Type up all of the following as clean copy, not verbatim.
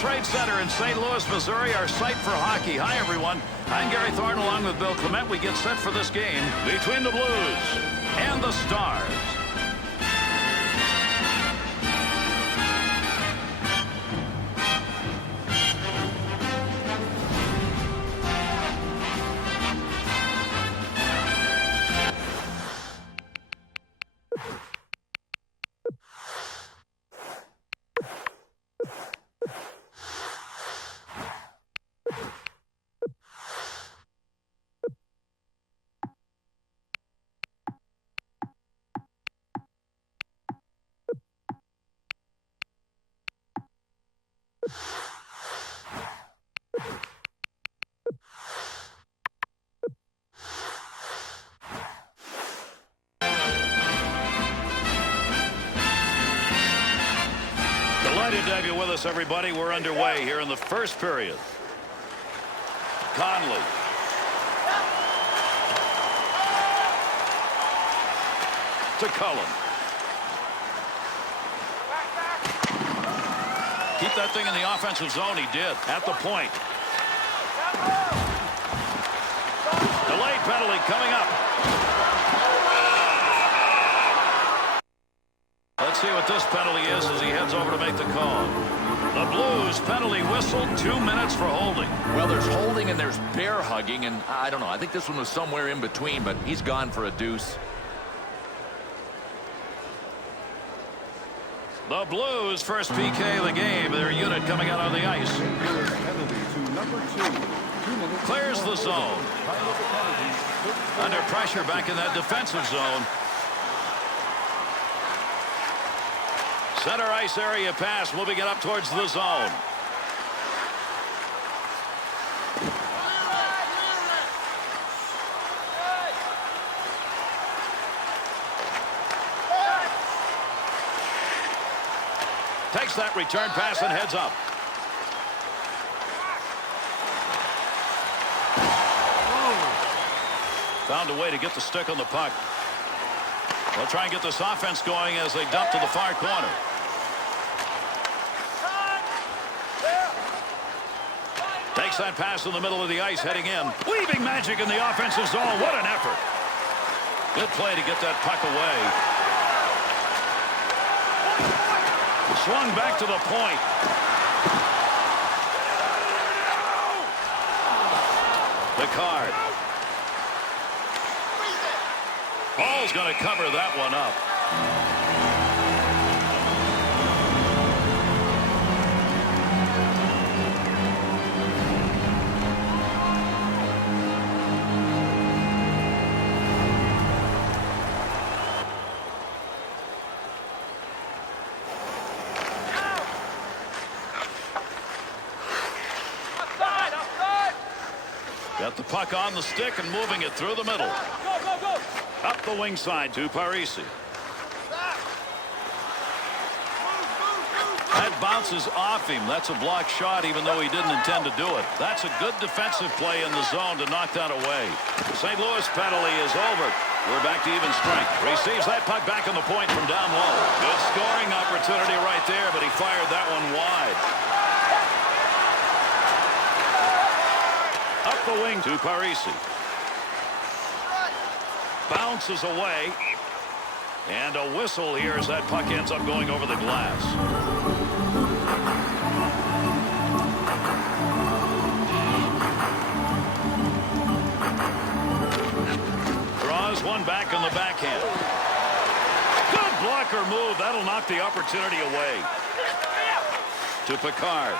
Trade Center in St. Louis, Missouri, our site for hockey. Hi, everyone. I'm Gary Thornton along with Bill Clement. We get set for this game between the Blues and the Stars. Delighted to have you with us, everybody. We're underway here in the first period. Conley. To Cullen. Keep that thing in the offensive zone. He did. At the point. Delayed penalty coming up. Let's see what this penalty is as he heads over to make the call. The Blues penalty whistle, 2 minutes for holding. Well, there's holding and there's bear hugging, and I don't know. I think this one was somewhere in between, but he's gone for a deuce. The Blues' first PK of the game. Their unit coming out on the ice. Penalty to number 2. 2 minutes. Clears the zone. Under pressure back in that defensive zone. Center ice area pass, moving it up towards the zone. Takes that return pass and heads up. Found a way to get the stick on the puck. They'll try and get this offense going as they dump to the far corner. Takes that pass in the middle of the ice, heading in. Weaving magic in the offensive zone. What an effort. Good play to get that puck away. Swung back to the point. The card. Paul's going to cover that one up. Got the puck on the stick and moving it through the middle. Up the wing side to Parisi. That bounces off him. That's a block shot even though he didn't intend to do it. That's a good defensive play in the zone to knock that away. St. Louis penalty is over. We're back to even strength. Receives that puck back on the point from down low. Good scoring opportunity right there, but he fired that one wide. Up the wing to Parisi. Bounces away. And a whistle here as that puck ends up going over the glass. Draws one back on the backhand. Good blocker move. That'll knock the opportunity away. To Picard.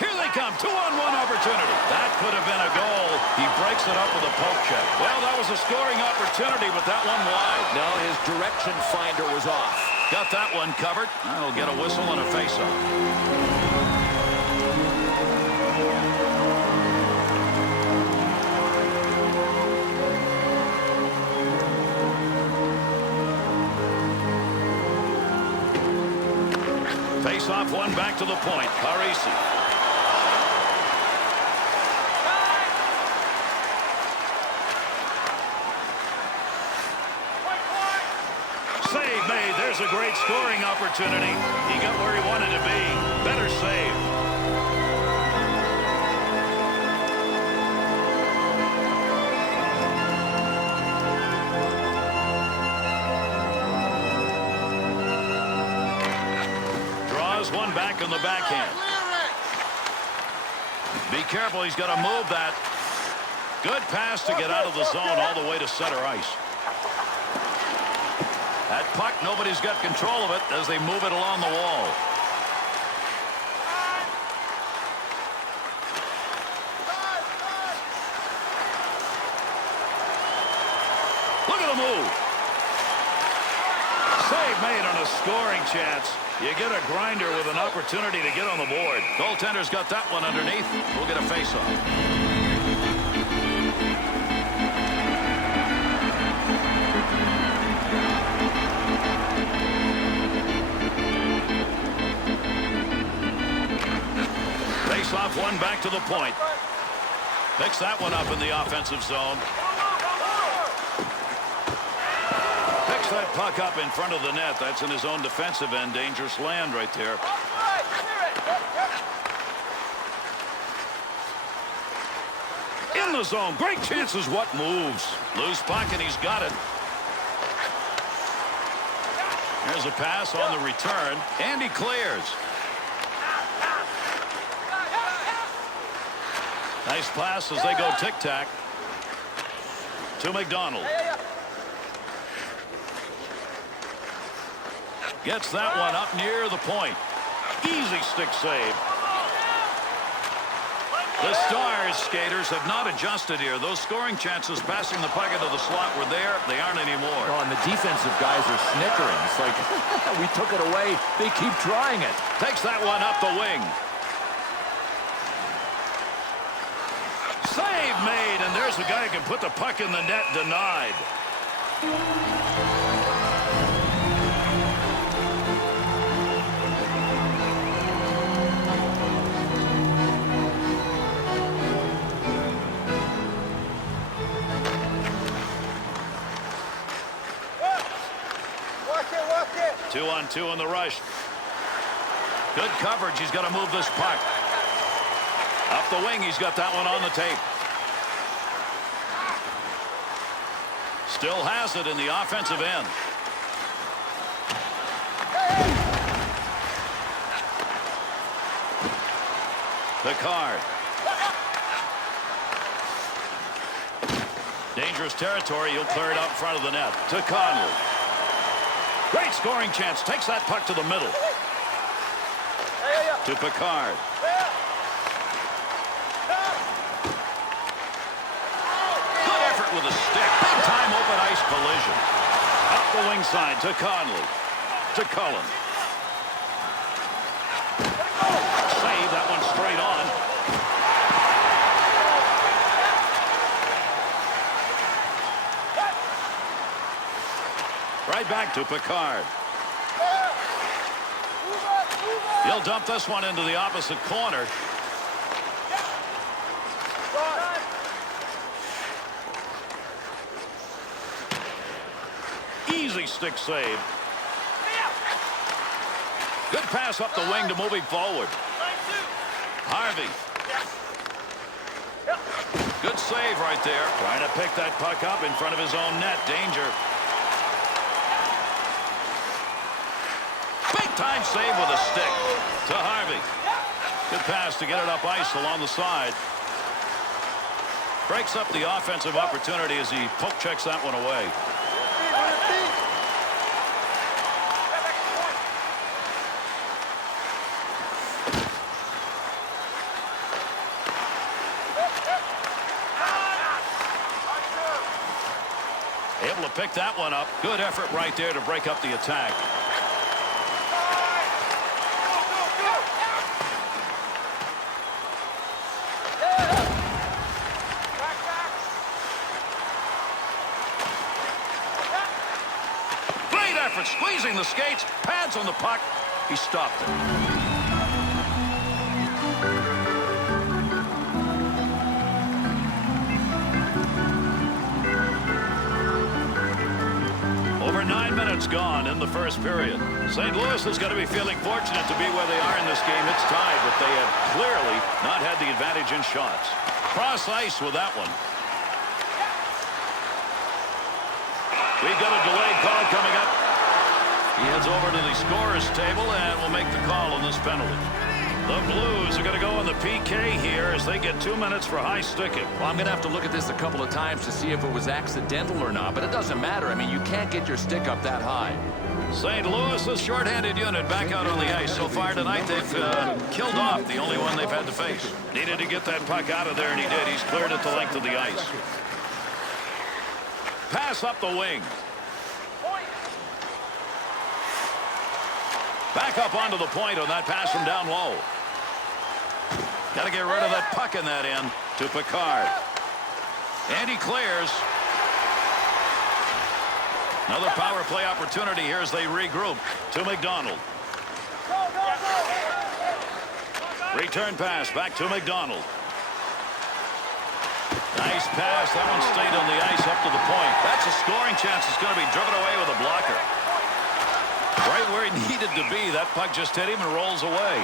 Here they come. 2-on-1 opportunity. That could have been a goal. He breaks it up with a poke check. Well, that was a scoring opportunity, but that one wide. No, his direction finder was off. Got that one covered. That'll get a whistle and a face-off. Face-off one back to the point. Parisi. Save made. There's a great scoring opportunity. He got where he wanted to be. Better save. Draws one back on the backhand. Be careful, he's got to move that. Good pass to get out of the zone all the way to center ice. That puck, nobody's got control of it as they move it along the wall. Look at the move. Save made on a scoring chance. You get a grinder with an opportunity to get on the board. Goaltender's got that one underneath. We'll get a face-off. Off one back to the point. Picks that one up in the offensive zone. Picks that puck up in front of the net. That's in his own defensive end. Dangerous land right there. In the zone. Great chances. What moves? Loose puck, and he's got it. There's a pass on the return, and he clears. Nice pass as they go tic-tac to McDonald. Gets that one up near the point. Easy stick save. The Stars skaters have not adjusted here. Those scoring chances passing the puck into the slot were there. They aren't anymore. Oh, and the defensive guys are snickering. It's like, we took it away. They keep trying it. Takes that one up the wing. Save made, and there's a guy who can put the puck in the net. Denied. Watch it. 2-on-2 in the rush. Good coverage. He's got to move this puck. Up the wing, he's got that one on the tape. Still has it in the offensive end. Picard. Dangerous territory. He'll clear it out in front of the net. To Conley. Great scoring chance. Takes that puck to the middle. To Picard. With a stick. Big time open ice collision. Up the wing side to Conley. To Cullen. Save that one straight on. Right back to Picard. He'll dump this one into the opposite corner. Easy stick save. Good pass up the wing to moving forward. Harvey. Good save right there. Trying to pick that puck up in front of his own net. Danger. Big time save with a stick to Harvey. Good pass to get it up ice along the side. Breaks up the offensive opportunity as he poke checks that one away. Able to pick that one up. Good effort right there to break up the attack. Great effort, squeezing the skates, pads on the puck. He stopped it. Over 9 minutes minutes gone in the first period. St. Louis is going to be feeling fortunate to be where they are in this game. It's tied, but they have clearly not had the advantage in shots. Cross ice with that one. We've got a delayed call coming up. He heads over to the scorer's table and will make the call on this penalty. The Blues are going to go on the PK here as they get 2 minutes for high sticking. Well, I'm going to have to look at this a couple of times to see if it was accidental or not, but it doesn't matter. I mean, you can't get your stick up that high. St. Louis's shorthanded unit back out on the ice. So far tonight, they've killed off the only one they've had to face. Needed to get that puck out of there, and he did. He's cleared it the length of the ice. Pass up the wing. Back up onto the point on that pass from down low. Got to get rid of that puck in that end to Picard. And he clears. Another power play opportunity here as they regroup to McDonald. Return pass back to McDonald. Nice pass. That one stayed on the ice up to the point. That's a scoring chance. It's going to be driven away with a blocker. Right where he needed to be. That puck just hit him and rolls away.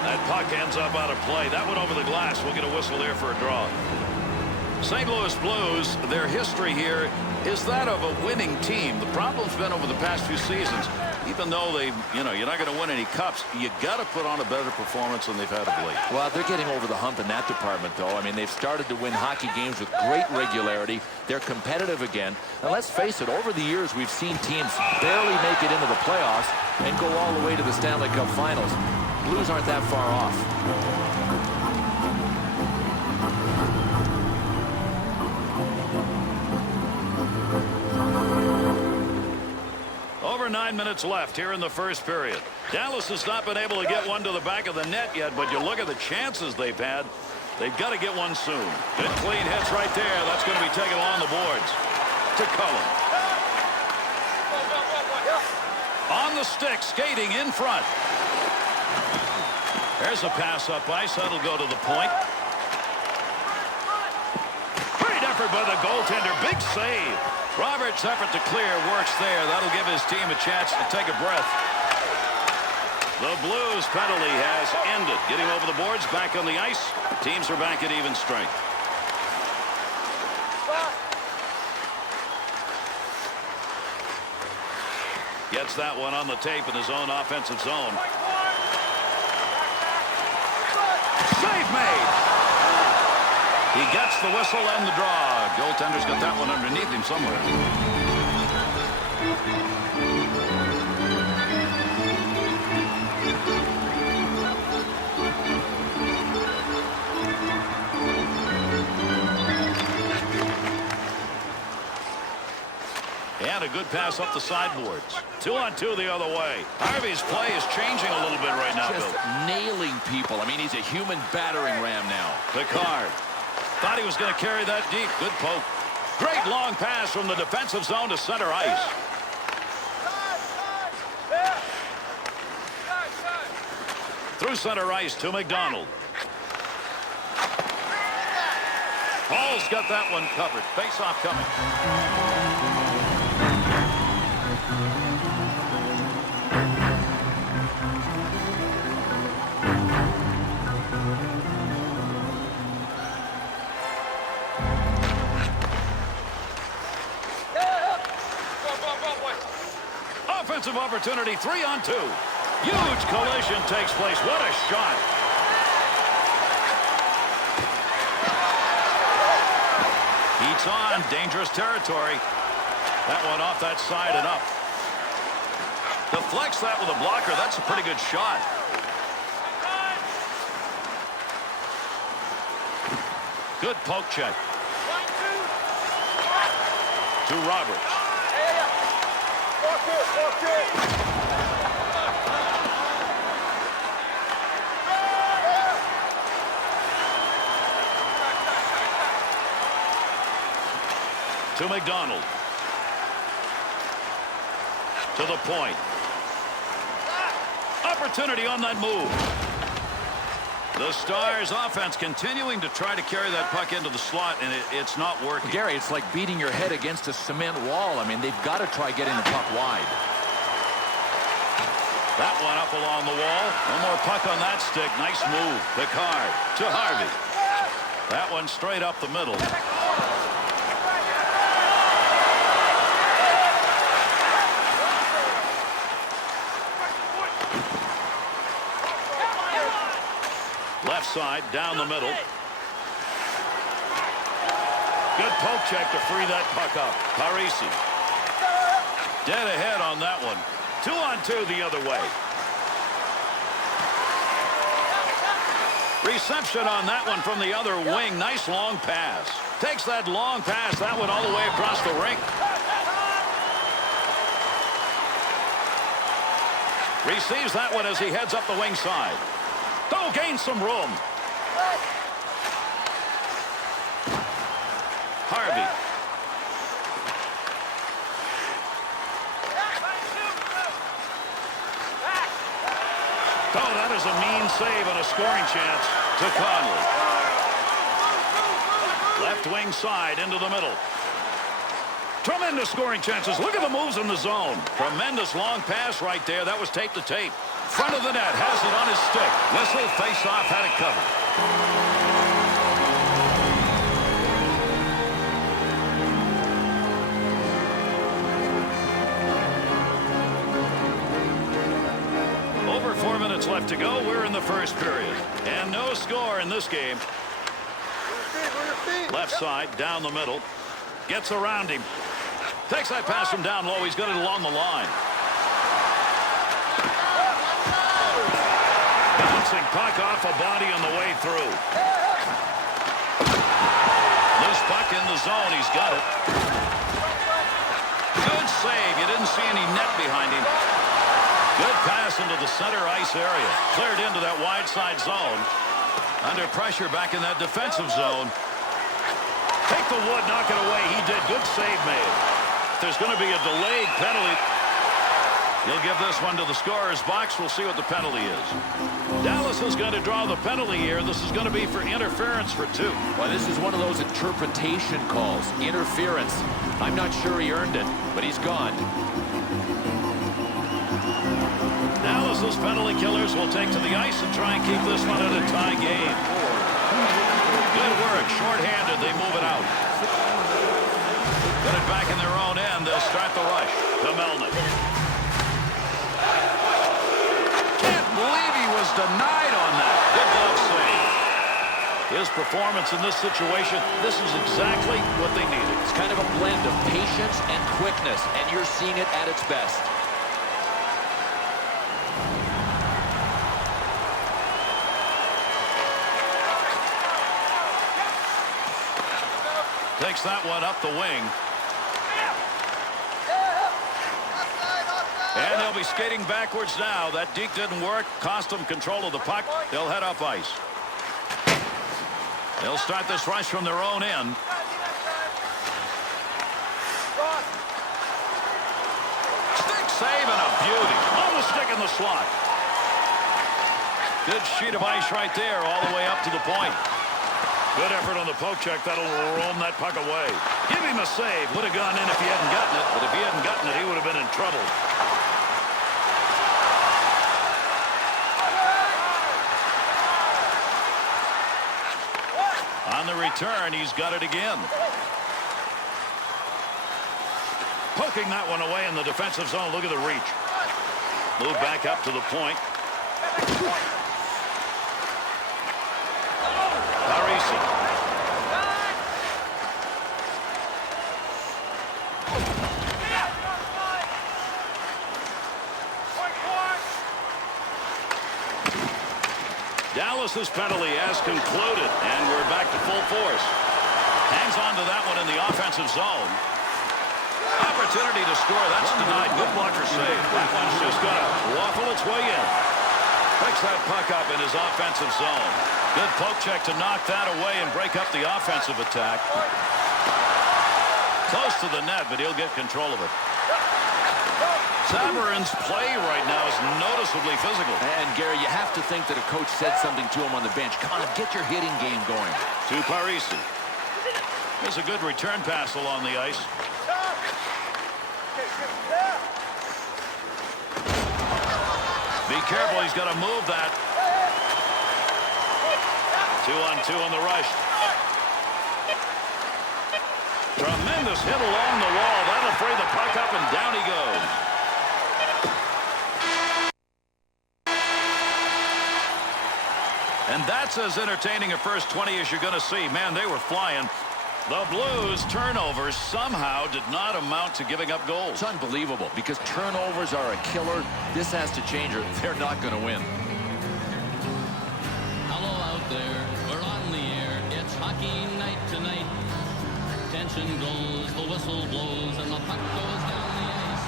That puck ends up out of play. That went over the glass. We'll get a whistle there for a draw. St. Louis Blues, their history here is that of a winning team. The problem's been over the past few seasons. Even though you're not going to win any cups, you got to put on a better performance than they've had of late. Well, they're getting over the hump in that department, though. I mean, they've started to win hockey games with great regularity. They're competitive again. And let's face it, over the years, we've seen teams barely make it into the playoffs and go all the way to the Stanley Cup Finals. Blues aren't that far off. Over 9 minutes left here in the first period. Dallas has not been able to get one to the back of the net yet, but you look at the chances they've had. They've got to get one soon. Good clean hits right there. That's going to be taken along the boards to Cullen. On the stick, skating in front. There's a pass up ice. That'll go to the point. Great effort by the goaltender. Big save. Roberts' effort to clear works there. That'll give his team a chance to take a breath. The Blues penalty has ended. Getting over the boards, back on the ice. Teams are back at even strength. Gets that one on the tape in his own offensive zone. Save made. He gets the whistle and the draw. Goaltender's got that one underneath him somewhere. And a good pass up the sideboards. 2-on-2 the other way. Harvey's play is changing a little bit right now, Just Bill. nailing people. I mean, he's a human battering ram now. Picard. Thought he was going to carry that deep. Good poke. Great long pass from the defensive zone to center ice. Through center ice to McDonald. Hall's got that one covered. Face-off coming. Offensive opportunity, 3-on-2. Huge collision takes place. What a shot. Heats on. Dangerous territory. That one off that side and up. Deflects that with a blocker. That's a pretty good shot. Good poke check. To Roberts. To McDonald. To the point. Opportunity on that move. The Stars offense continuing to try to carry that puck into the slot, and it's not working. Gary, it's like beating your head against a cement wall. I mean, they've got to try getting the puck wide. That one up along the wall. One more puck on that stick. Nice move. Picard to Harvey. That one straight up the middle. Left side, down the middle. Good poke check to free that puck up. Parisi. Dead ahead on that one. 2-on-2 the other way. Reception on that one from the other wing. Nice long pass. Takes that long pass. That one all the way across the rink. Receives that one as he heads up the wing side. Oh, gains some room. Harvey. Oh, that is a mean save and a scoring chance to Conley. Left wing side into the middle. Tremendous scoring chances. Look at the moves in the zone. Tremendous long pass right there. That was tape to tape. Front of the net, has it on his stick. Whistle, face off, had it covered. Over 4 minutes left to go. We're in the first period. And no score in this game. Left side, down the middle. Gets around him. Takes that pass from down low. He's got it along the line. Bouncing puck off a body on the way through. Loose puck in the zone. He's got it. Good save. You didn't see any net behind him. Good pass into the center ice area. Cleared into that wide side zone. Under pressure back in that defensive zone. Take the wood, knock it away. He did. Good save made. There's going to be a delayed penalty. He'll give this one to the scorer's box. We'll see what the penalty is. Dallas is going to draw the penalty here. This is going to be for interference for 2. Well, this is one of those interpretation calls. Interference. I'm not sure he earned it, but he's gone. Dallas's penalty killers will take to the ice and try and keep this one at a tie game. Good work. Short-handed. They move it out. Get it back in their own end. They'll start the rush to Melnick. Can't believe he was denied on that. Good glove save. His performance in this situation, this is exactly what they needed. It's kind of a blend of patience and quickness, and you're seeing it at its best. Takes that one up the wing. And they'll be skating backwards now. That deke didn't work. Cost them control of the puck. They'll head up ice. They'll start this rush from their own end. Stick save and a beauty. On the stick in the slot. Good sheet of ice right there all the way up to the point. Good effort on the poke check. That'll roam that puck away. Give him a save. Would have gone in if he hadn't gotten it. But if he hadn't gotten it, he would have been in trouble. On the return, he's got it again. Poking that one away in the defensive zone. Look at the reach. Move back up to the point. Parisi. Dallas's penalty has concluded, and we're back to full force. Hangs on to that one in the offensive zone. Opportunity to score. That's denied. Good blocker save. That one's just going to waffle its way in. Picks that puck up in his offensive zone. Good poke check to knock that away and break up the offensive attack. Close to the net, but he'll get control of it. Sabourin's play right now is noticeably physical. And, Gary, you have to think that a coach said something to him on the bench. Come on, get your hitting game going. To Parisi. There's a good return pass along the ice. Be careful, he's got to move that. 2-on-2 on the rush. Tremendous hit along the wall. That'll free the puck up, and down he goes. And that's as entertaining a first 20 as you're going to see. Man, they were flying. The Blues' turnovers somehow did not amount to giving up goals. It's unbelievable because turnovers are a killer. This has to change or they're not going to win. Hello out there. We're on the air. It's hockey night tonight. Tension grows, the whistle blows, and the puck goes down the ice.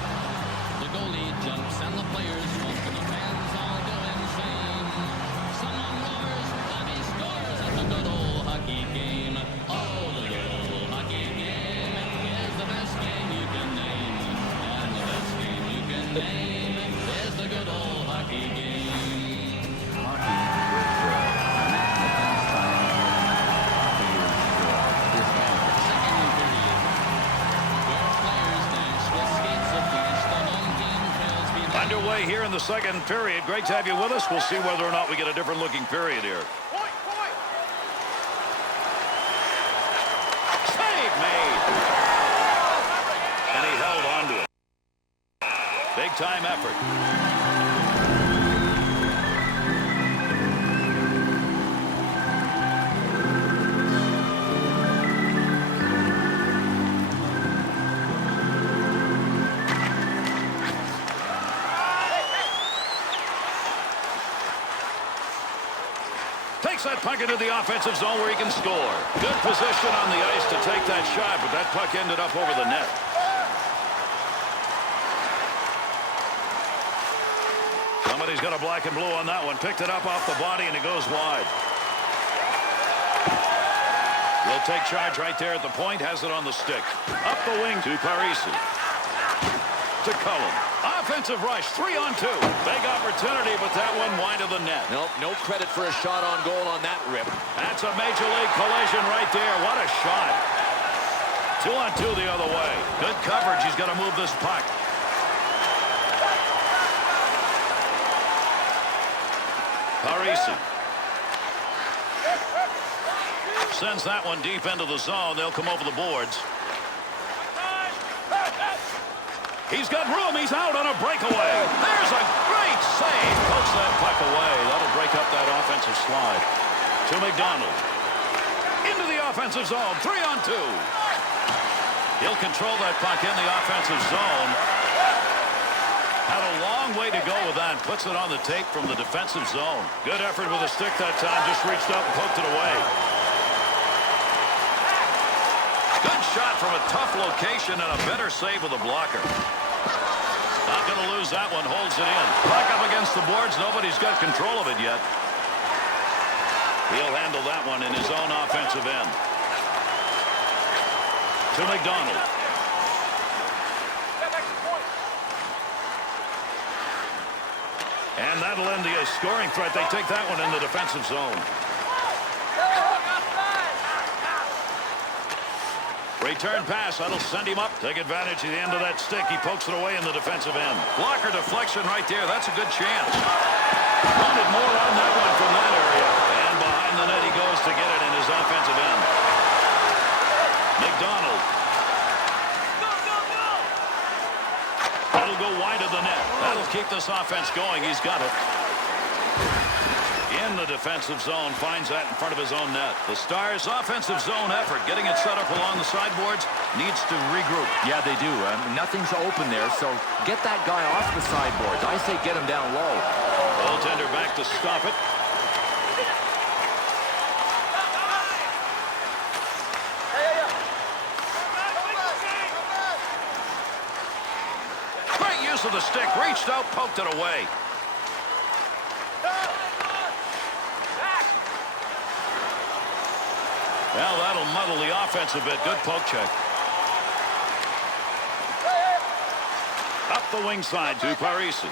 The goalie jumps and the players jump and the fans all go insane. Someone roars, Bobby scores at the good old hockey game. Oh, the good old hockey game is the best game you can name. And the best game you can name is the good old hockey game. Hockey is a national pastime. Hockey is Second period, where players dance with skates afresh, the home team trails behind. Underway here in the second period. Great to have you with us. We'll see whether or not we get a different looking period here. Save made. And he held on to it. Big time effort. Takes that puck into the offensive zone where he can score. Good position on the ice to take that shot, but that puck ended up over the net. Somebody's got a black and blue on that one. Picked it up off the body, and it goes wide. Will take charge right there at the point. Has it on the stick. Up the wing to Parisi. To Cullen. Offensive rush, 3-on-2. Big opportunity, but that one wide of the net. Nope, no credit for a shot on goal on that rip. That's a major league collision right there. What a shot. 2-on-2 the other way. Good coverage. He's got to move this puck. Parisi. Sends that one deep into the zone. They'll come over the boards. He's got room. He's out on a breakaway. There's a great save. Pokes that puck away. That'll break up that offensive slide. To McDonald. Into the offensive zone. 3-on-2. He'll control that puck in the offensive zone. Had a long way to go with that. Puts it on the tape from the defensive zone. Good effort with a stick that time. Just reached up and poked it away. Good shot from a tough location and a better save with a blocker. Not going to lose that one. Holds it in. Puck up against the boards. Nobody's got control of it yet. He'll handle that one in his own offensive end. To McDonald. And that'll end the scoring threat. They take that one in the defensive zone. Return pass. That'll send him up. Take advantage of the end of that stick. He pokes it away in the defensive end. Blocker deflection right there. That's a good chance. Wanted more on that one from that area. And behind the net he goes to get it in his offensive end. McDonald. That'll go wide of the net. That'll keep this offense going. He's got it. In the defensive zone, finds that in front of his own net. The Stars' offensive zone effort, getting it set up along the sideboards, needs to regroup. Yeah, they do. Nothing's open there, so get that guy off the sideboards. I say get him down low. Goaltender back to stop it. Great use of the stick. Reached out, poked it away. Well, that'll muddle the offense a bit. Good poke check. Up the wing side to Parisi.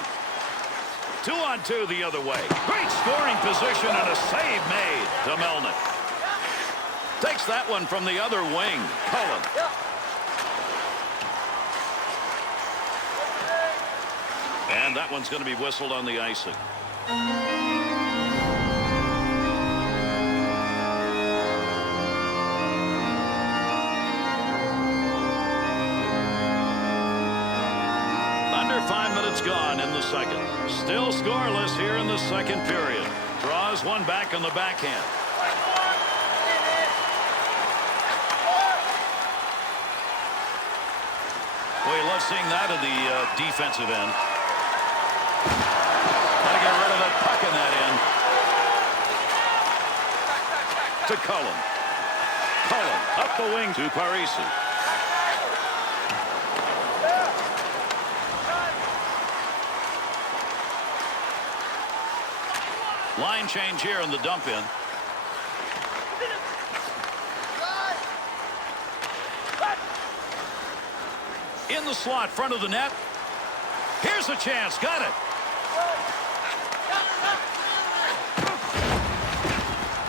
2-on-2 the other way. Great scoring position and a save made to Melnick. Takes that one from the other wing. Cullen. And that one's going to be whistled on the icing. Under 5 minutes gone in the second. Still scoreless here in the second period. Draws one back on the backhand. Well, you love seeing that in the defensive end. Got to get rid of that puck in that end. To Cullen. Cullen up the wing to Parisi. Line change here in the dump in. In the slot, front of the net. Here's a chance. Got it.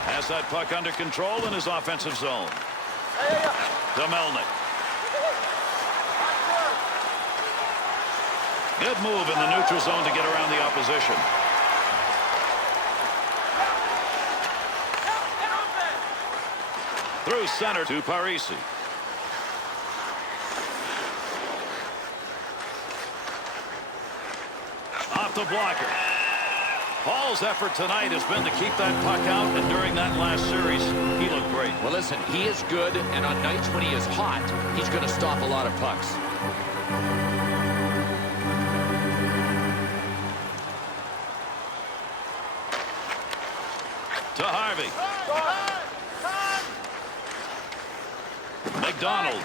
Has that puck under control in his offensive zone. To Melnick. Good move in the neutral zone to get around the opposition. Through center to Parisi. Off the blocker. Hall's effort tonight has been to keep that puck out, and during that last series, he looked great. Well, listen, he is good, and on nights when he is hot, he's going to stop a lot of pucks. To Harvey. McDonald.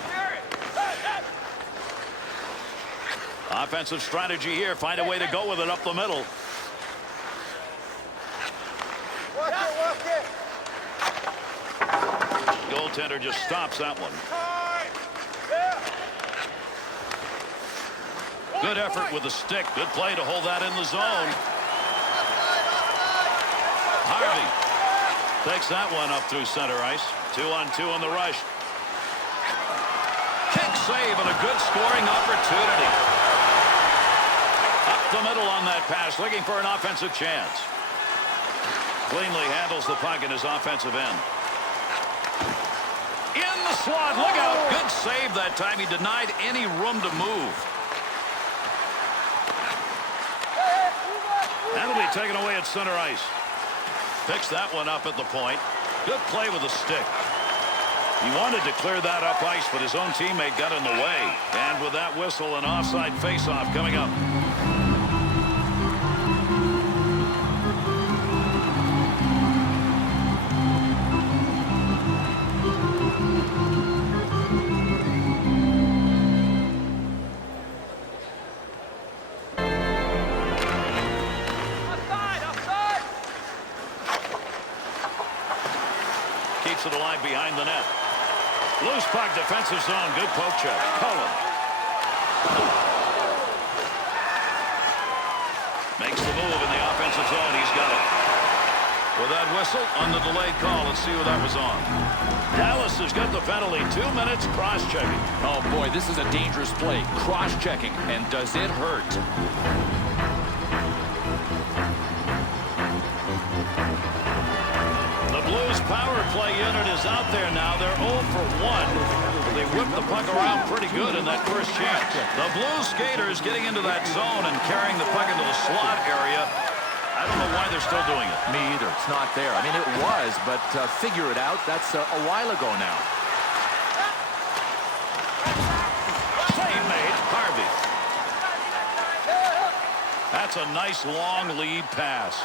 Offensive strategy here. Find a way to go with it up the middle. Goaltender just stops that one. Good effort with the stick. Good play to hold that in the zone. Harvey takes that one up through center ice. 2-on-2 on the rush. Kick save and a good scoring opportunity. Up the middle on that pass, looking for an offensive chance. Cleanly handles the puck in his offensive end. In the slot, look out. Good save that time. He denied any room to move. That'll be taken away at center ice. Picks that one up at the point. Good play with the stick. He wanted to clear that up ice, but his own teammate got in the way. And with that whistle, an offside faceoff coming up. Keeps it alive behind the net. Loose puck, defensive zone. Good poke check. Cullen. Makes the move in the offensive zone. He's got it. With that whistle on the delayed call, let's see who that was on. Dallas has got the penalty. 2 minutes cross-checking. Oh, boy, this is a dangerous play. Cross-checking. And does it hurt? The Blues power play unit is out there now. They're 0 for 1. They whipped the puck around pretty good in that first chance. The Blues skaters getting into that zone and carrying the puck into the slot area. I don't know why they're still doing it. Me either. It's not there. I mean, it was, but figure it out. That's a while ago now. Save made. Harvey. That's a nice long lead pass.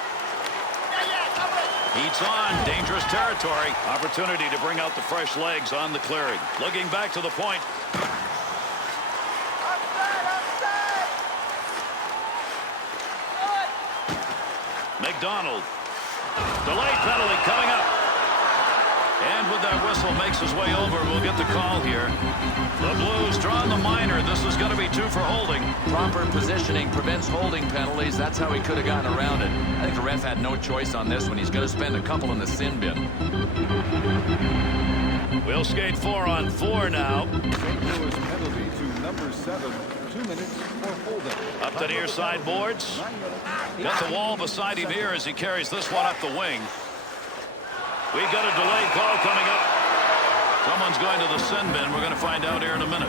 Heats on. Dangerous territory. Opportunity to bring out the fresh legs on the clearing. Looking back to the point. McDonald. Delayed penalty coming up. And with that whistle makes his way over, we'll get the call here. The Blues drawing the minor. This is going to be 2 for holding. Proper positioning prevents holding penalties. That's how he could have gotten around it. I think the ref had no choice on this one. He's going to spend a couple in the sin bin. We'll skate 4-on-4 now. St. Louis penalty to number 7. 2 minutes for holding. Up the near side boards. Got the wall beside him here as he carries this one up the wing. We've got a delayed call coming up. Someone's going to the sin bin. We're going to find out here in a minute.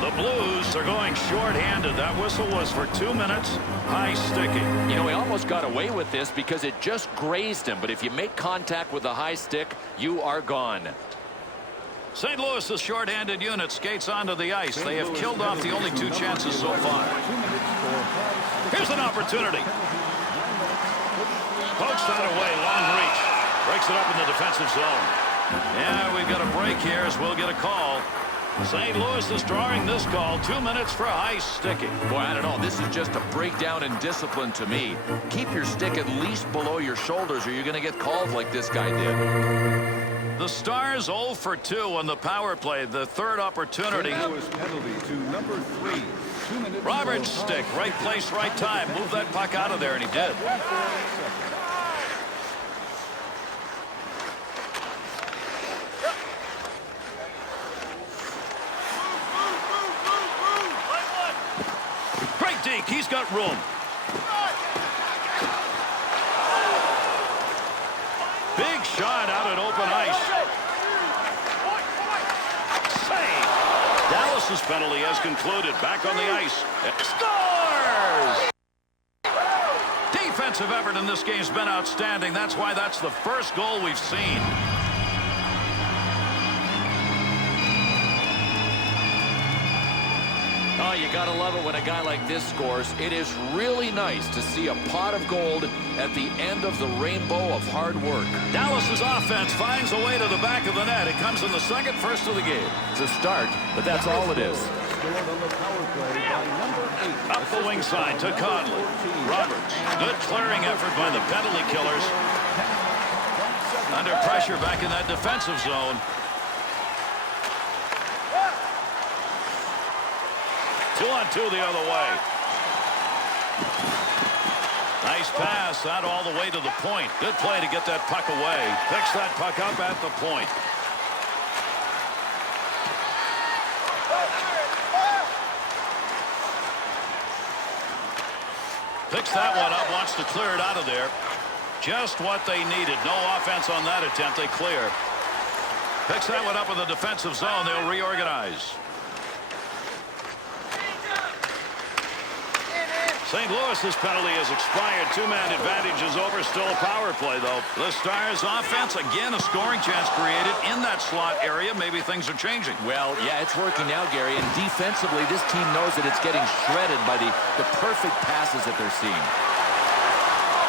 The Blues are going short-handed. That whistle was for 2 minutes. High sticking. You know, he almost got away with this because it just grazed him. But if you make contact with the high stick, you are gone. St. Louis's short-handed unit skates onto the ice. They have killed off the only 2 chances so far. Here's an opportunity. Pokes that away. Long reach. Breaks it up in the defensive zone. Yeah, we've got a break here as we'll get a call. St. Louis is drawing this call. 2 minutes for high sticking. Boy, I don't know. This is just a breakdown in discipline to me. Keep your stick at least below your shoulders or you're going to get called like this guy did. The Stars 0 for 2 on the power play. The third opportunity. St. Louis penalty to number 3. 2 minutes. Roberts' stick. Right place, right time. Move that puck out of there, and he did. Great deke. He's got room. Big shot out at open ice. Save. Dallas's penalty has concluded. Back on the ice. Scores! Defensive effort in this game's been outstanding. That's why that's the first goal we've seen. Oh, you gotta love it when a guy like this scores. It is really nice to see a pot of gold at the end of the rainbow of hard work. Dallas's offense finds a way to the back of the net. It comes in the second first of the game. It's a start, but that's all it is. Scored on the power play by number 8. Up the wing side to Conley. Roberts. Good clearing effort by the penalty killers. Under pressure back in that defensive zone. 2-on-2 the other way. Nice pass out all the way to the point. Good play to get that puck away. Picks that puck up at the point. Picks that one up, wants to clear it out of there. Just what they needed. No offense on that attempt. They clear. Picks that one up in the defensive zone. They'll reorganize. St. Louis's penalty has expired. 2-man advantage is over. Still a power play, though. The Stars' offense, again, a scoring chance created in that slot area. Maybe things are changing. Well, yeah, it's working now, Gary. And defensively, this team knows that it's getting shredded by the perfect passes that they're seeing.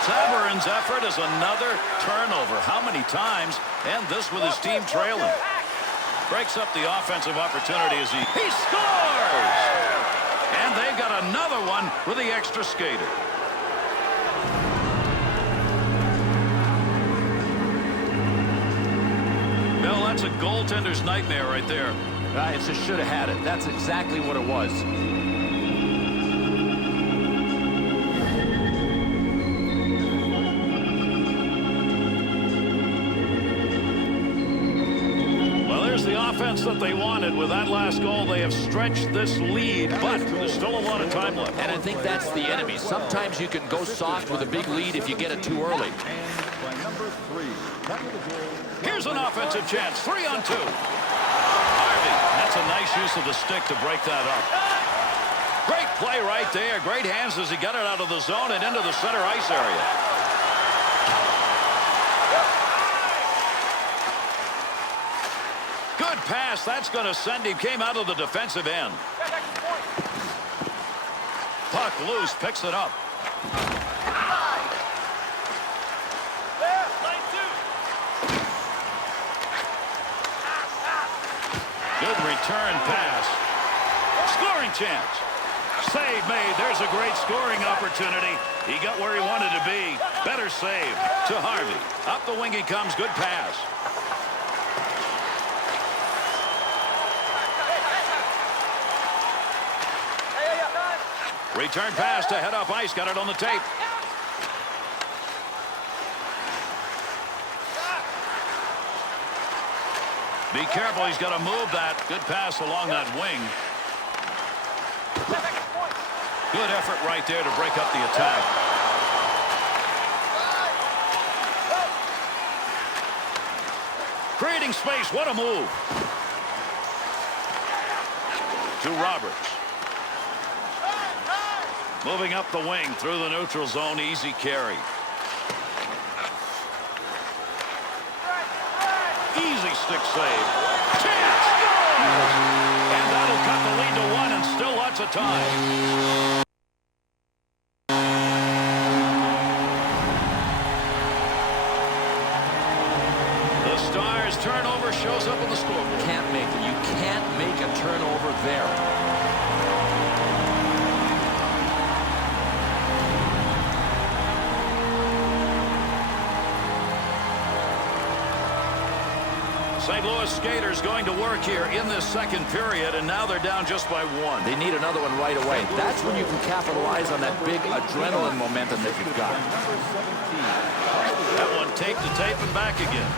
Sabourin's effort is another turnover. How many times? And this with his team trailing. Breaks up the offensive opportunity as he scores! And they've got another one with the extra skater. Well, that's a goaltender's nightmare right there. It just should have had it. That's exactly what it was. Offense that they wanted. With that last goal, they have stretched this lead, but there's still a lot of time left. And I think that's the enemy. Sometimes you can go soft with a big lead if you get it too early. Here's an offensive chance. 3-on-2. Harvey. That's a nice use of the stick to break that up. Great play right there. Great hands as he got it out of the zone and into the center ice area. Good pass. That's going to send him. Came out of the defensive end. Puck loose. Picks it up. Good return pass. Scoring chance. Save made. There's a great scoring opportunity. He got where he wanted to be. Better save to Harvey. Up the wing he comes. Good pass. Return pass to head up ice. Got it on the tape. Be careful. He's got to move that. Good pass along that wing. Good effort right there to break up the attack. Creating space. What a move. To Roberts. Moving up the wing through the neutral zone. Easy carry. Easy stick save. Chance. Scores! And that'll cut the lead to 1 and still lots of time. The Stars turnover shows up on the scoreboard. Can't make it. You can't make a turnover there. St. Louis skaters going to work here in this second period, and now they're down just by 1. They need another one right away. That's when you can capitalize on that big adrenaline momentum that you've got. That one taped to tape and back again.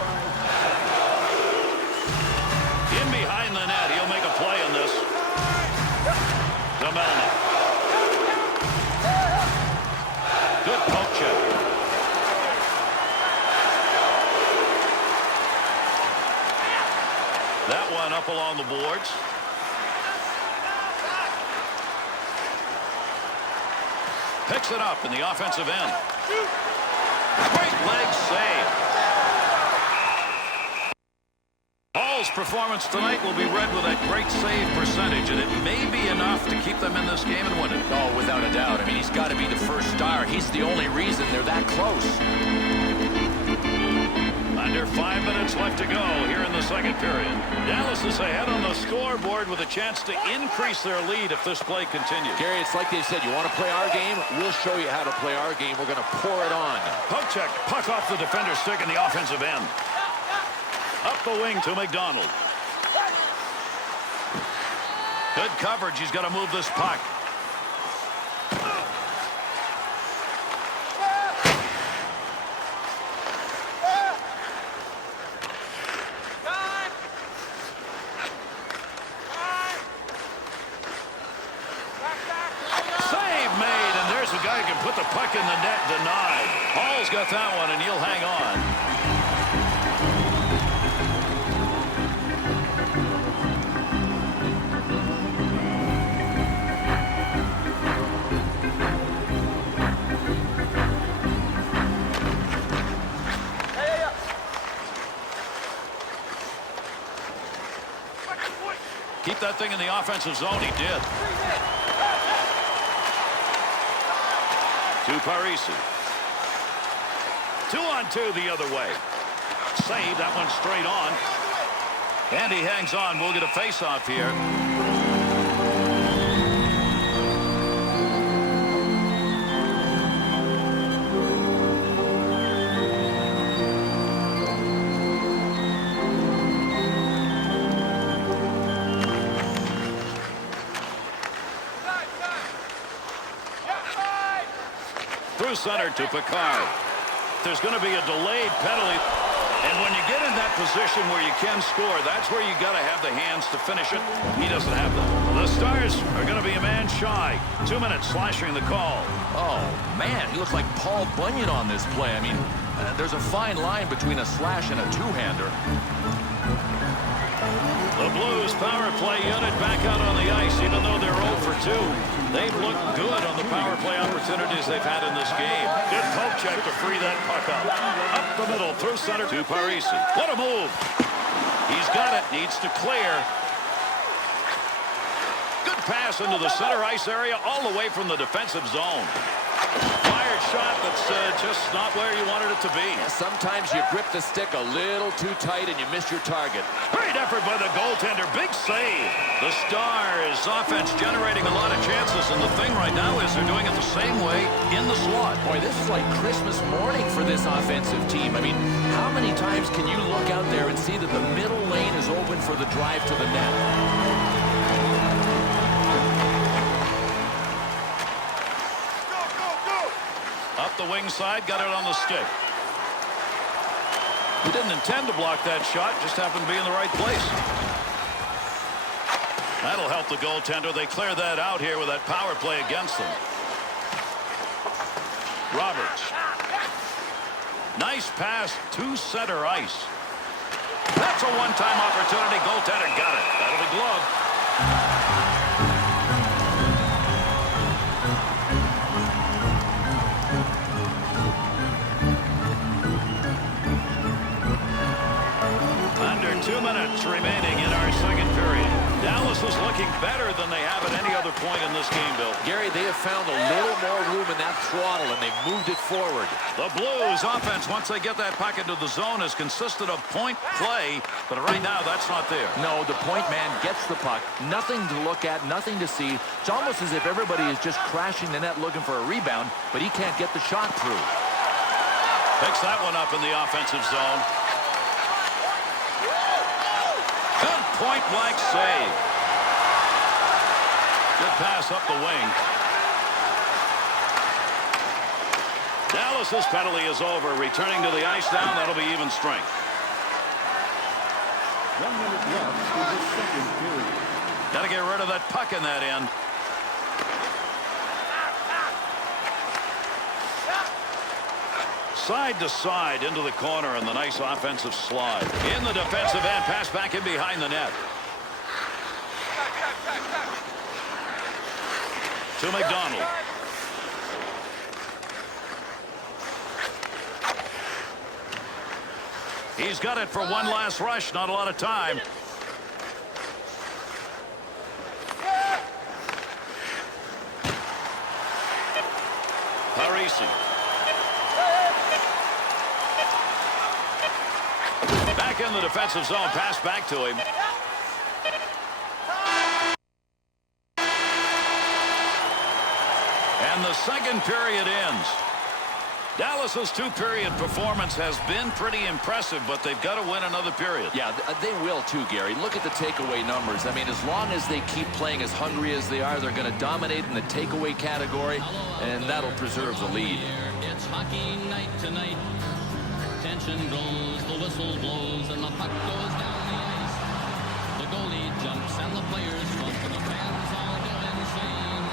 In behind the net. He'll make a play on this. Zamelny. Good poke check. That one up along the boards. Picks it up in the offensive end. Great leg save. Hall's performance tonight will be read with a great save percentage, and it may be enough to keep them in this game and win it. Oh, without a doubt. I mean, he's got to be the first star. He's the only reason they're that close. Under 5 minutes left to go here in the second period. Dallas is ahead on the scoreboard with a chance to increase their lead if this play continues. Gary, it's like they said, you want to play our game? We'll show you how to play our game. We're going to pour it on. Poke check. Puck off the defender's stick in the offensive end. Up the wing to McDonald. Good coverage. He's got to move this puck. Put the puck in the net, denied. Hall's got that one, and he'll hang on. Keep that thing in the offensive zone. He did. To Parisi. 2-on-2 the other way. Save that one straight on. And he hangs on. We'll get a face-off here. Through center to Picard. There's going to be a delayed penalty. And when you get in that position where you can score, that's where you got to have the hands to finish it. He doesn't have them. The Stars are going to be a man shy. 2 minutes slashing the call. Oh, man, he looks like Paul Bunyan on this play. I mean, there's a fine line between a slash and a two-hander. The Blues power play unit back out on the ice, even though they're 0 for 2. They've looked good on the power play opportunities they've had in this game. Good poke check to free that puck up. Up the middle, through center to Parisi. What a move. He's got it, needs to clear. Good pass into the center ice area, all the way from the defensive zone. Fired shot that's just not where you wanted it to be. Sometimes you grip the stick a little too tight and you miss your target. Great effort by the goaltender. Big save. The Stars offense generating a lot of chances, and the thing right now is they're doing it the same way in the slot. Boy, this is like Christmas morning for this offensive team. I mean, how many times can you look out there and see that the middle lane is open for the drive to the net? Up the wing side, got it on the stick. He didn't intend to block that shot, just happened to be in the right place. That'll help the goaltender. They clear that out here with that power play against them. Roberts. Nice pass to center ice. That's a one-time opportunity. Goaltender got it. That'll be gloved. Under 2 minutes remaining in our second period. Dallas is looking better than they have at any other point in this game, Bill. Gary, they have found a little more room in that throttle, and they've moved it forward. The Blues offense, once they get that puck into the zone, has consisted of point play, but right now that's not there. No, the point man gets the puck. Nothing to look at, nothing to see. It's almost as if everybody is just crashing the net looking for a rebound, but he can't get the shot through. Picks that one up in the offensive zone. Good point-blank save. Good pass up the wing. Dallas's penalty is over. Returning to the ice now, that'll be even strength. 1 minute left in the second period. Got to get rid of that puck in that end. Side to side into the corner and the nice offensive slide. In the defensive end, pass back in behind the net. To McDonald. He's got it for one last rush. Not a lot of time. Parisi. Back in the defensive zone. Pass back to him. And the second period ends. Dallas's two-period performance has been pretty impressive, but they've got to win another period. Yeah, they will too, Gary. Look at the takeaway numbers. I mean, as long as they keep playing as hungry as they are, they're going to dominate in the takeaway category, and that'll preserve the lead. It's hockey night tonight. Tension grows, the whistle blows, and the puck goes down the ice. The goalie jumps, and the players front, and the fans all go insane.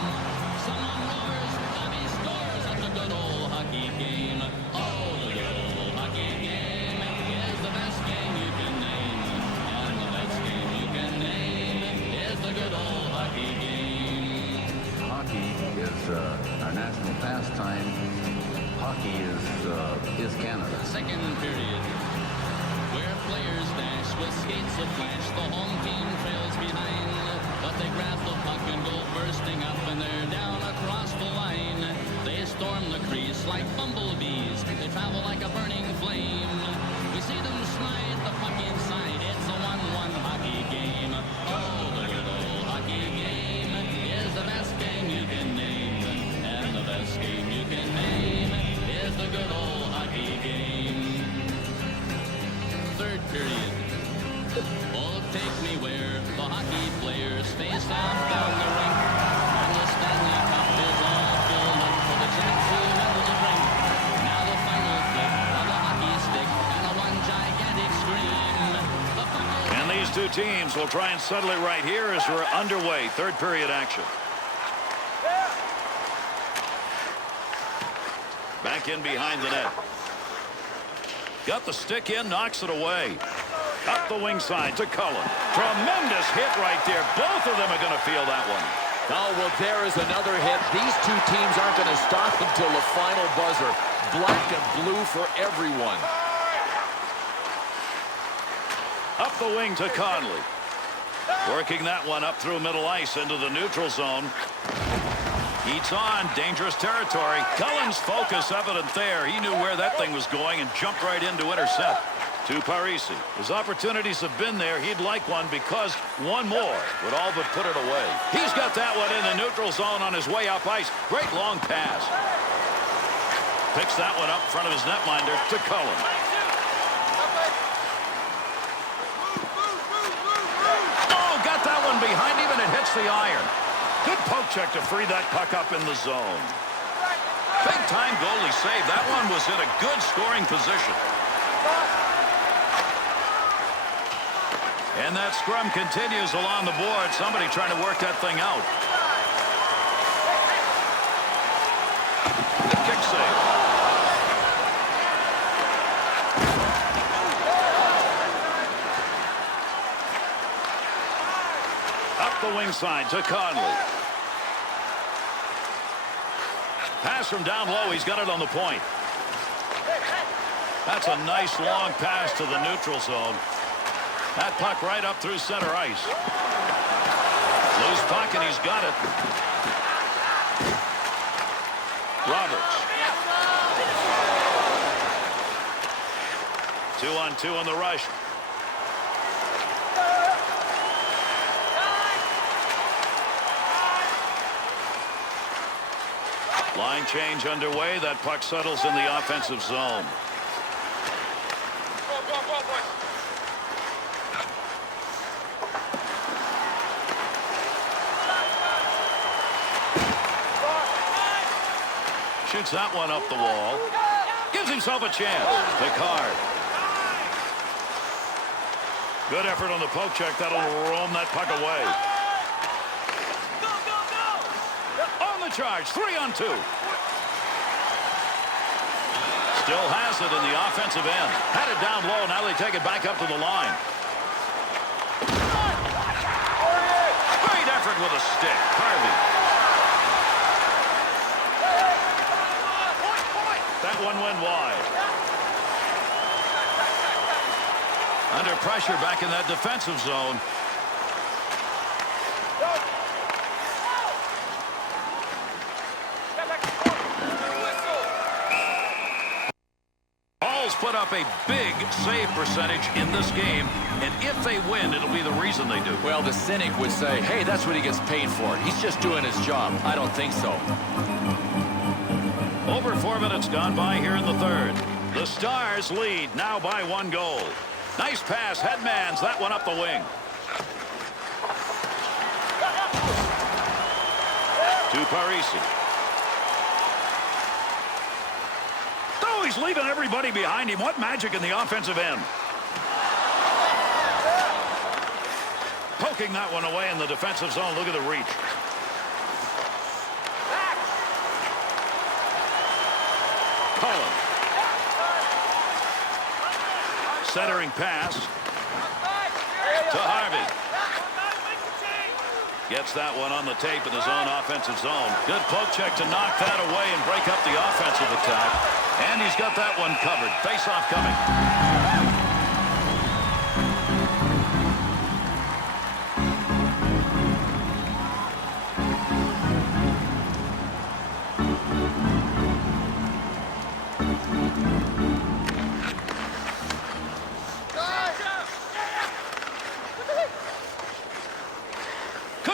Someone roars, and he scores at the good old hockey game. Oh, the good old hockey game is the best game you can name. And the best game you can name is the good old hockey game. Hockey is our national pastime. Hockey is Canada. Second period, where players dash with skates aflash, the home team trails behind, but they grab the puck and go bursting up, and they're down across the line. They storm the crease like bumblebees. They travel like a burning flame. We see them slide the puck inside. It's a 1-1 hockey game. Oh, the good old hockey game is the best game you can name, and the best game you can name is the good old hockey game. Third period. Oh, take me where the hockey players face off down the rink, and the Stanley Cup is all filled up for the Jets who went to the brink. Now the final flip of the hockey stick and a one gigantic scream. The puck is And these two teams will try and settle it right here as we're underway. Third period action. Back in behind the net. Got the stick in, knocks it away. Up the wing side to Cullen. Tremendous hit right there. Both of them are going to feel that one. Oh, well, there is another hit. These two teams aren't going to stop until the final buzzer. Black and blue for everyone. Up the wing to Conley. Working that one up through middle ice into the neutral zone. Heats on, dangerous territory. Cullen's focus evident there. He knew where that thing was going and jumped right in to intercept. To Parisi. His opportunities have been there. He'd like one because one more would all but put it away. He's got that one in the neutral zone on his way up ice. Great long pass. Picks that one up in front of his netminder to Cullen. Oh, got that one behind him and it hits the iron. Good poke check to free that puck up in the zone. Big time goalie save. That one was in a good scoring position. And that scrum continues along the board. Somebody trying to work that thing out. The kick save. Up the wing side to Conley. Pass from down low. He's got it on the point. That's a nice long pass to the neutral zone. That puck right up through center ice. Loose puck, and he's got it. Roberts. 2-on-2 on the rush. Line change underway. That puck settles in the offensive zone. Shoots that one up the wall. Gives himself a chance. Picard. Good effort on the poke check. That'll roam that puck away. On the charge. 3-on-2. Still has it in the offensive end. Had it down low. Now they take it back up to the line. Great effort with a stick. Harvey. That one went wide. Under pressure back in that defensive zone. Hall's put up a big save percentage in this game, and if they win, it'll be the reason they do. Well, the cynic would say, hey, that's what he gets paid for. He's just doing his job. I don't think so. Over 4 minutes gone by here in the third. The Stars lead now by 1 goal. Nice pass. Headmans that one up the wing. To Parisi. Oh, he's leaving everybody behind him. What magic in the offensive end. Poking that one away in the defensive zone. Look at the reach. Centering pass to Harvey. Gets that one on the tape in his own offensive zone. Good poke check to knock that away and break up the offensive attack. And he's got that one covered. Face-off coming.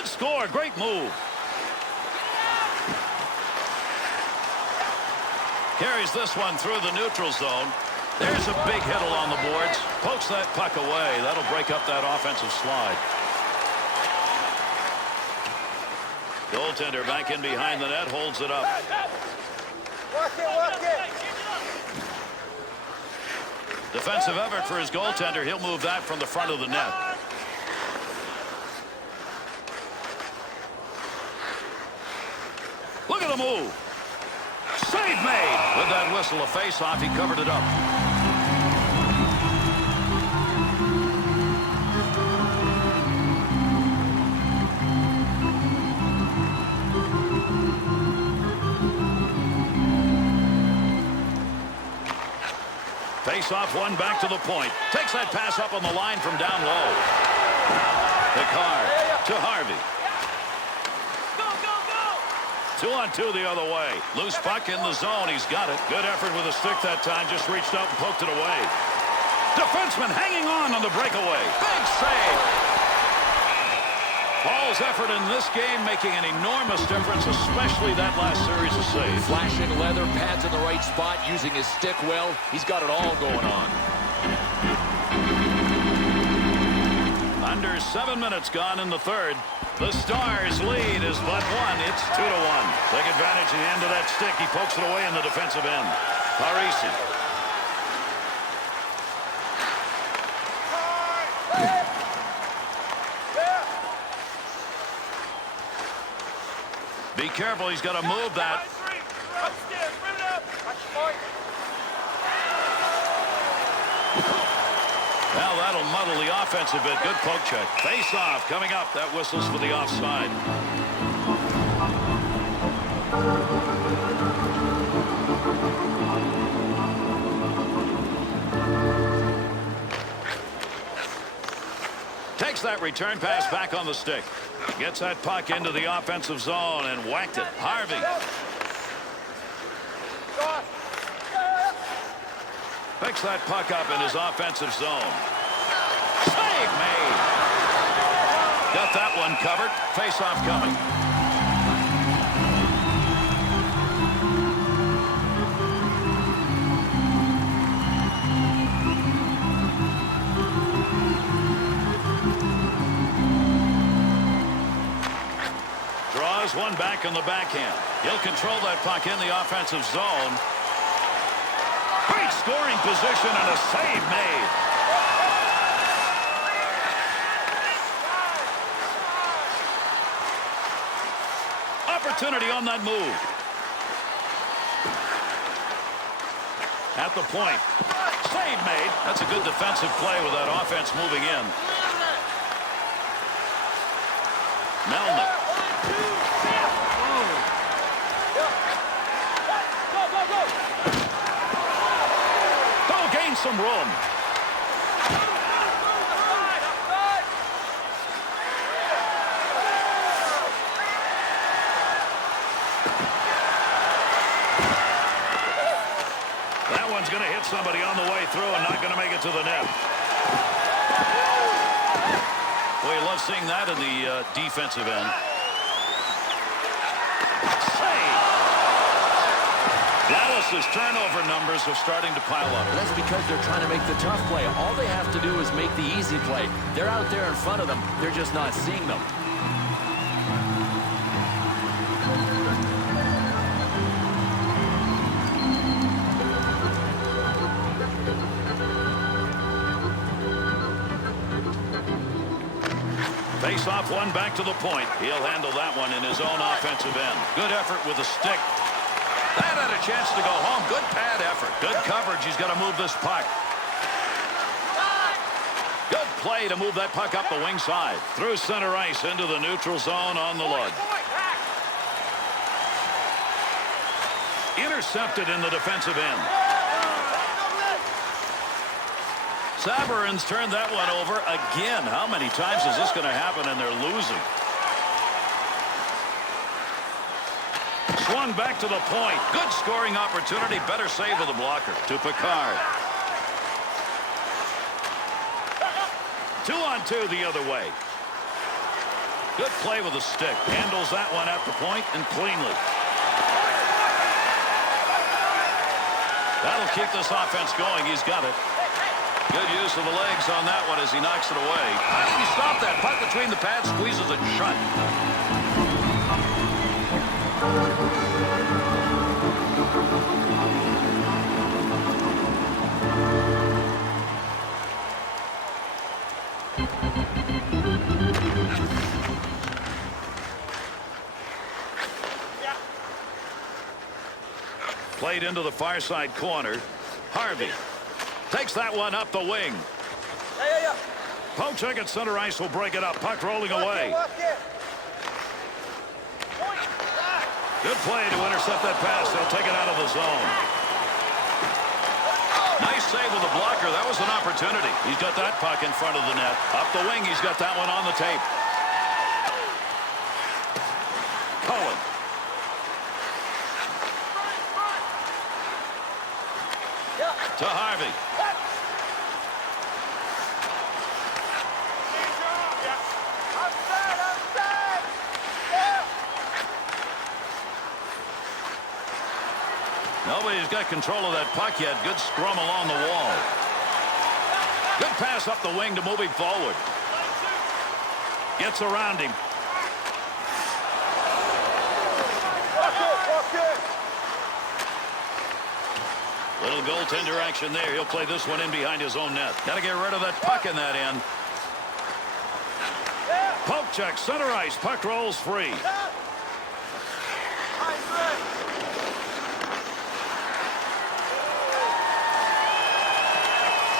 Score. Great move. Carries this one through the neutral zone. There's a big hit along the boards. Pokes that puck away. That'll break up that offensive slide. Goaltender back in behind the net. Holds it up. Defensive effort for his goaltender. He'll move that from the front of the net. Look at the move. Save made. With that whistle, a face-off, he covered it up. Face-off one back to the point. Takes that pass up on the line from down low. Picard to Harvey. 2-on-2 the other way. Loose puck in the zone. He's got it. Good effort with a stick that time. Just reached out and poked it away. Defenseman hanging on the breakaway. Big save. Hall's effort in this game making an enormous difference, especially that last series of saves. Flashing leather, pads in the right spot, using his stick well. He's got it all going on. Under 7 minutes gone in the third. The Stars' lead is but one. It's 2-1. Take advantage of the end of that stick. He pokes it away in the defensive end. Parisi. Be careful. He's got to move that. Well, that'll muddle the offense a bit. Good poke check. Face off coming up. That whistles for the offside. Takes that return pass back on the stick. Gets that puck into the offensive zone and whacked it. Harvey. Picks that puck up in his offensive zone. Save made. Got that one covered. Face-off coming. Draws one back on the backhand. He'll control that puck in the offensive zone. Great scoring position and a save made. Opportunity on that move. At the point. Save made. That's a good defensive play with that offense moving in. Melnick. Some room. That one's going to hit somebody on the way through and not going to make it to the net. Boy, you love seeing that in the defensive end. Dallas's turnover numbers are starting to pile up. That's because they're trying to make the tough play. All they have to do is make the easy play. They're out there in front of them. They're just not seeing them. Face off one back to the point. He'll handle that one in his own offensive end. Good effort with the stick. That had a chance to go home. Good pad effort. Good coverage. He's got to move this puck. Good play to move that puck up the wing side. Through center ice into the neutral zone on the lug. Intercepted in the defensive end. Sabourin's turned that one over again. How many times is this going to happen and they're losing? Swung back to the point. Good scoring opportunity. Better save with the blocker. To Picard. 2-on-2 the other way. Good play with the stick. Handles that one at the point and cleanly. That'll keep this offense going. He's got it. Good use of the legs on that one as he knocks it away. How did he stop that? Puck between the pads, squeezes it shut. Played into the far side corner. Harvey takes that one up the wing. Pochek at center ice will break it up. Puck rolling away. Good play to intercept that pass. They'll take it out of the zone. Nice save with the blocker. That was an opportunity. He's got that puck in front of the net. Up the wing, he's got that one on the tape. Cohen. To Harvey. Nobody's got control of that puck yet. Good scrum along the wall. Good pass up the wing to move him forward. Gets around him. Little goaltender action there. He'll play this one in behind his own net. Got to get rid of that puck in that end. Poke check, center ice. Puck rolls free.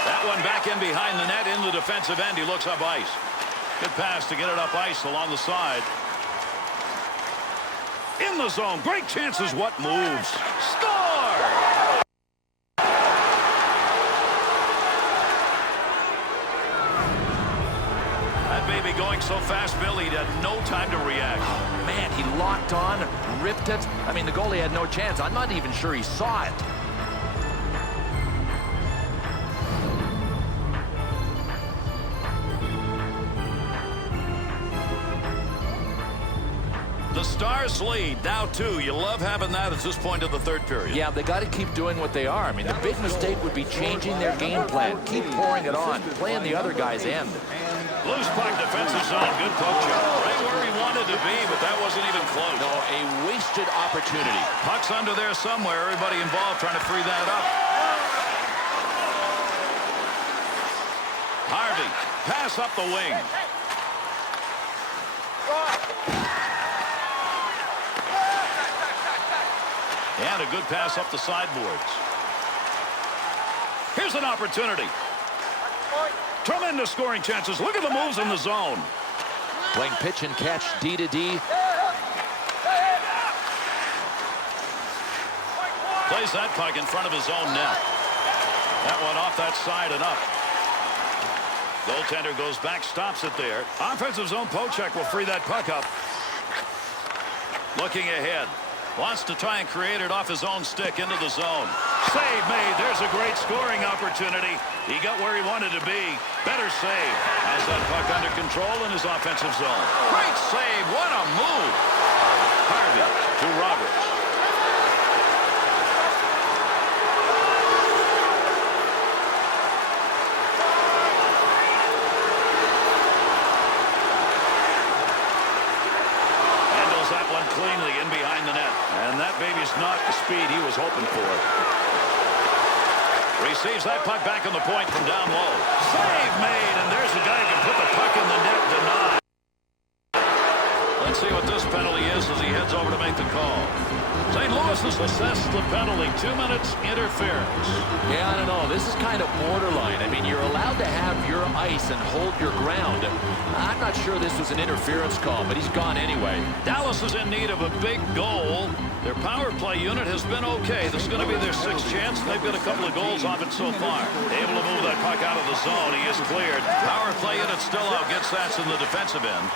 That one back in behind the net in the defensive end. He looks up ice. Good pass to get it up ice along the side. In the zone. Great chances. What moves? Score! That baby going so fast, Bill, he had no time to react. Oh, man, he locked on, ripped it. I mean, the goalie had no chance. I'm not even sure he saw it. The Stars lead, now 2. You love having that at this point of the third period. Yeah, they got to keep doing what they are. I mean, the big mistake would be changing their game plan. Keep pouring it on, playing the other guy's end. Loose puck, defensive zone. Good poke check. Right where he wanted to be, but that wasn't even close. No, a wasted opportunity. Puck's under there somewhere. Everybody involved trying to free that up. Harvey, pass up the wing. And a good pass up the sideboards. Here's an opportunity. Tremendous scoring chances. Look at the moves in the zone. Playing pitch and catch, D to D. Plays that puck in front of his own net. That one off that side and up. Goaltender goes back, stops it there. Offensive zone poke check will free that puck up. Looking ahead. Wants to try and create it off his own stick into the zone. Save made. There's a great scoring opportunity. He got where he wanted to be. Better save. Has that puck under control in his offensive zone. Great save. What a move. Harvey to Roberts. Handles that one cleanly in behind the net. And that baby's not the speed he was hoping for. Receives that puck back on the point from down low. Save made, and there's a guy who can put the puck in the net, denied. Let's see what this penalty is as he heads over to make the call. St. Louis has assessed the penalty. 2 minutes interference. Yeah, I don't know. This is kind of borderline. I mean, you're allowed to have your ice and hold your ground. I'm not sure this was an interference call, but he's gone anyway. Dallas is in need of a big goal. Their power play unit has been okay. This is going to be their 6th chance. They've got a couple of goals off it so far. Able to move that puck out of the zone. He is cleared. Power play unit still out. Gets that in the defensive end.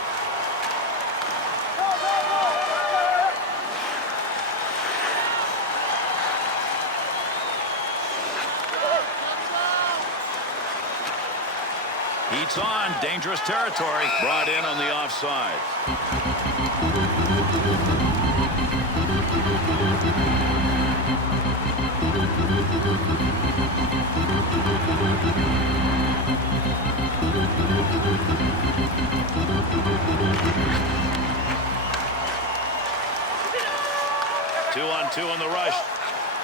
Heats on. Dangerous territory. Brought in on the offside. 2-on-2 on the rush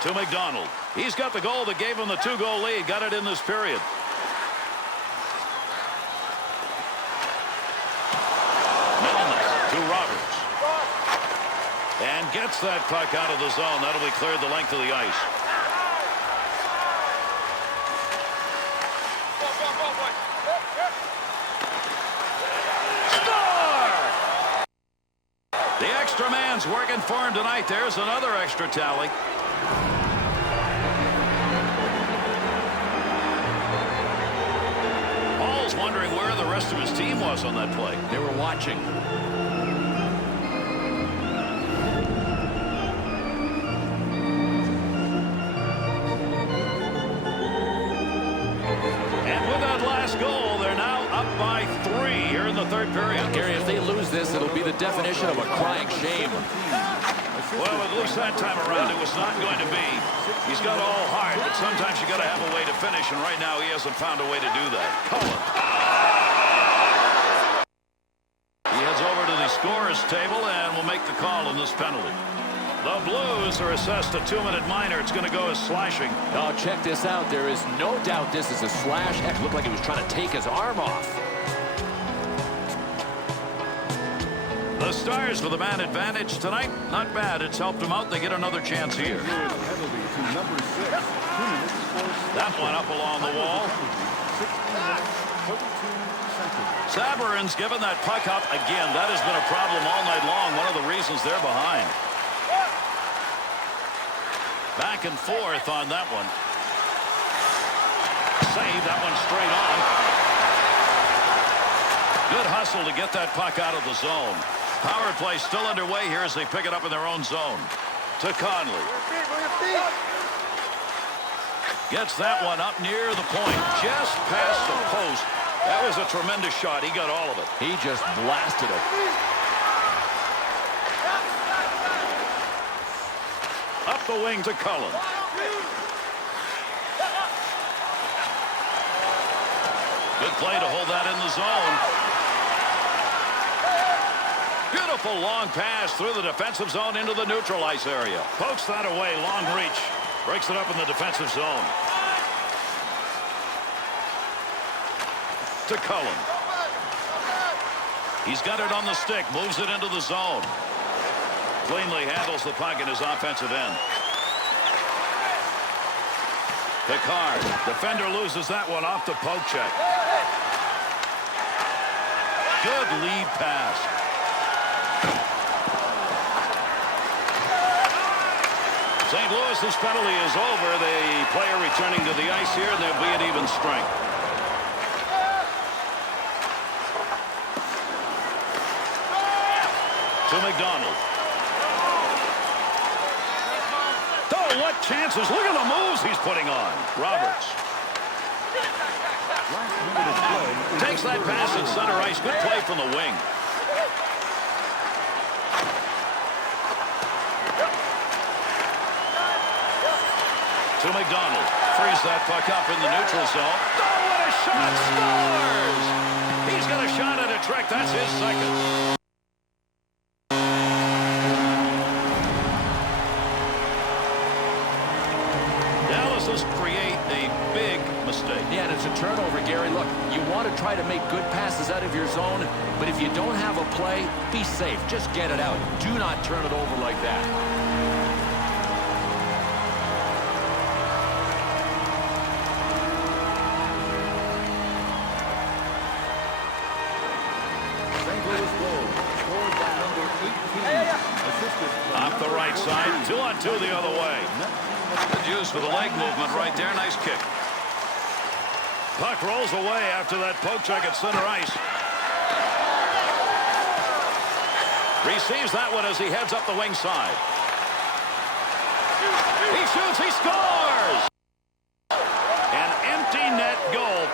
to McDonald. He's got the goal that gave him the 2-goal lead. Got it in this period. To Roberts. And gets that puck out of the zone. That'll be cleared the length of the ice. Score! The extra man's working for him tonight. There's another extra tally. Paul's wondering where the rest of his team was on that play. They were watching. Goal. They're now up by 3 here in the third period. Gary, if they lose this, it'll be the definition of a crying shame. Well, at least that time around it was not going to be. He's got all heart, but sometimes you got to have a way to finish, and right now he hasn't found a way to do that. Cullen. scorer's table and will make the call on this penalty. The Blues are assessed a 2-minute minor. It's going to go as slashing. Oh, check this out. There is no doubt this is a slash. Heck, looked like he was trying to take his arm off. The Stars with the man advantage tonight. Not bad. It's helped them out. They get another chance here. Penalty to number 6. 2 minutes for That one up along the wall. 16 minutes, 32 seconds. Sabourin's given that puck up again. That has been a problem all night long. One of the reasons they're behind. Back and forth on that one. Save that one straight on. Good hustle to get that puck out of the zone. Power play still underway here as they pick it up in their own zone. To Conley. Gets that one up near the point. Just past the post. That was a tremendous shot. He got all of it. He just blasted it. Up the wing to Cullen. Good play to hold that in the zone. Beautiful long pass through the defensive zone into the neutral ice area. Pokes that away. Long reach. Breaks it up in the defensive zone. To Cullen. He's got it on the stick. Moves it into the zone. Cleanly handles the puck in his offensive end. Picard. Defender loses that one off the poke check. Good lead pass. St. Louis's penalty is over. The player returning to the ice here. They'll be at even strength. To McDonald. Oh, what chances. Look at the moves he's putting on. Roberts. Takes that pass at center ice. Good play from the wing. To McDonald. Frees that puck up in the neutral zone. Oh, what a shot. Scores! He's got a shot at a trick. That's his second. Create a big mistake. Yeah, and it's a turnover, Gary. Look, you want to try to make good passes out of your zone, but if you don't have a play, be safe. Just get it out. Do not turn it over like that. St. Louis goal scored by number 18. Assisted Off the right side. 2-on-2 the other way. Good use for the leg movement right there. Nice kick. Puck rolls away after that poke check at center ice. Receives that one as he heads up the wing side. He shoots. He scores! An empty net goal.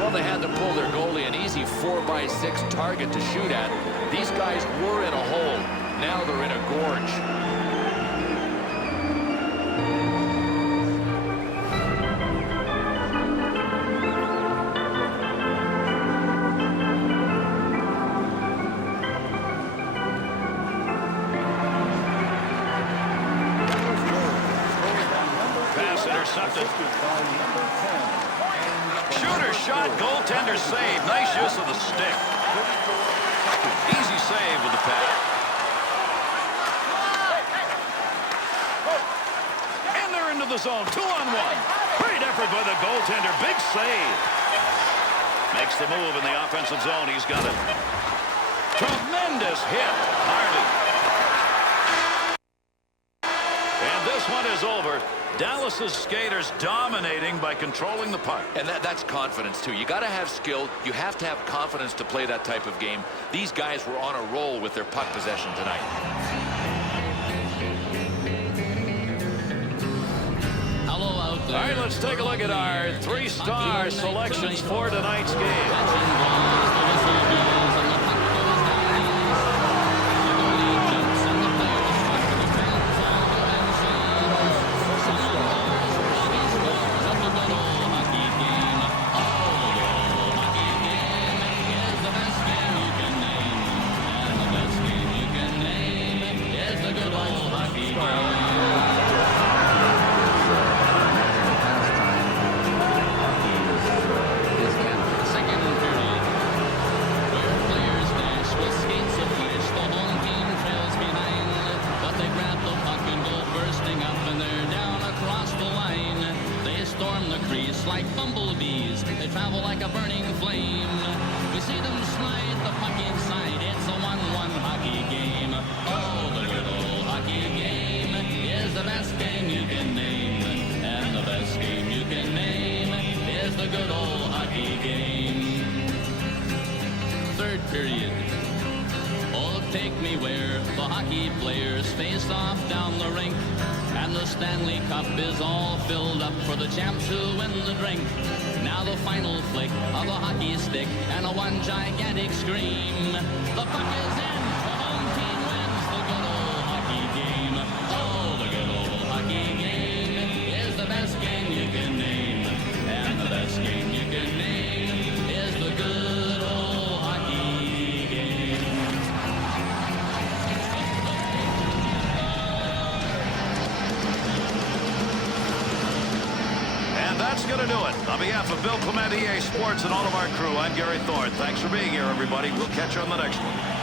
Well, they had to pull their goalie an easy 4x6 target to shoot at. These guys were in a hole. Now they're in a gorge. Pass intercepted. Shooter shot, goaltender save. Nice use of the stick. Easy save with the pad. And they're into the zone. 2-on-1. Great effort by the goaltender. Big save. Makes the move in the offensive zone. He's got it. Tremendous hit. Hardy. And this one is over. Dallas's skaters dominating by controlling the puck. And that's confidence, too. You got to have skill. You have to have confidence to play that type of game. These guys were on a roll with their puck possession tonight. Hello out there. All right, let's take a look at our three-star selections for tonight's game. Attention, goals, the whistle blows, and the puck goes down the ice. The goalie jumps, and the players rush to the fans all to end scenes. Scores at the good old hockey game. good old hockey game. National pastime. Hockey is Canada. Second period, where players dash with skates of flash, the home team trails behind, but they grab the puck and go bursting up, and they're down across the line. They storm the crease like bumblebees. They travel like a burning flame. We see them slide the puck inside. It's a 1-1 hockey game. Oh, the good old hockey game is the best game you can name, and the best game you can name is the good old hockey game. Third period. Oh, take me where the hockey players face off down the rink, and the Stanley Cup is all filled up for the champs who win the drink. Now the final flick of a hockey stick and a one gigantic scream. The puck is in. The home team wins the good old hockey game. Oh, the good old hockey game is the best game you can name, and the best game you can name is the good old hockey game. And that's going to do it. On behalf of Bill Clement, EA Sports, and all of our crew, I'm Gary Thorne. Thanks for being here, everybody. We'll catch you on the next one.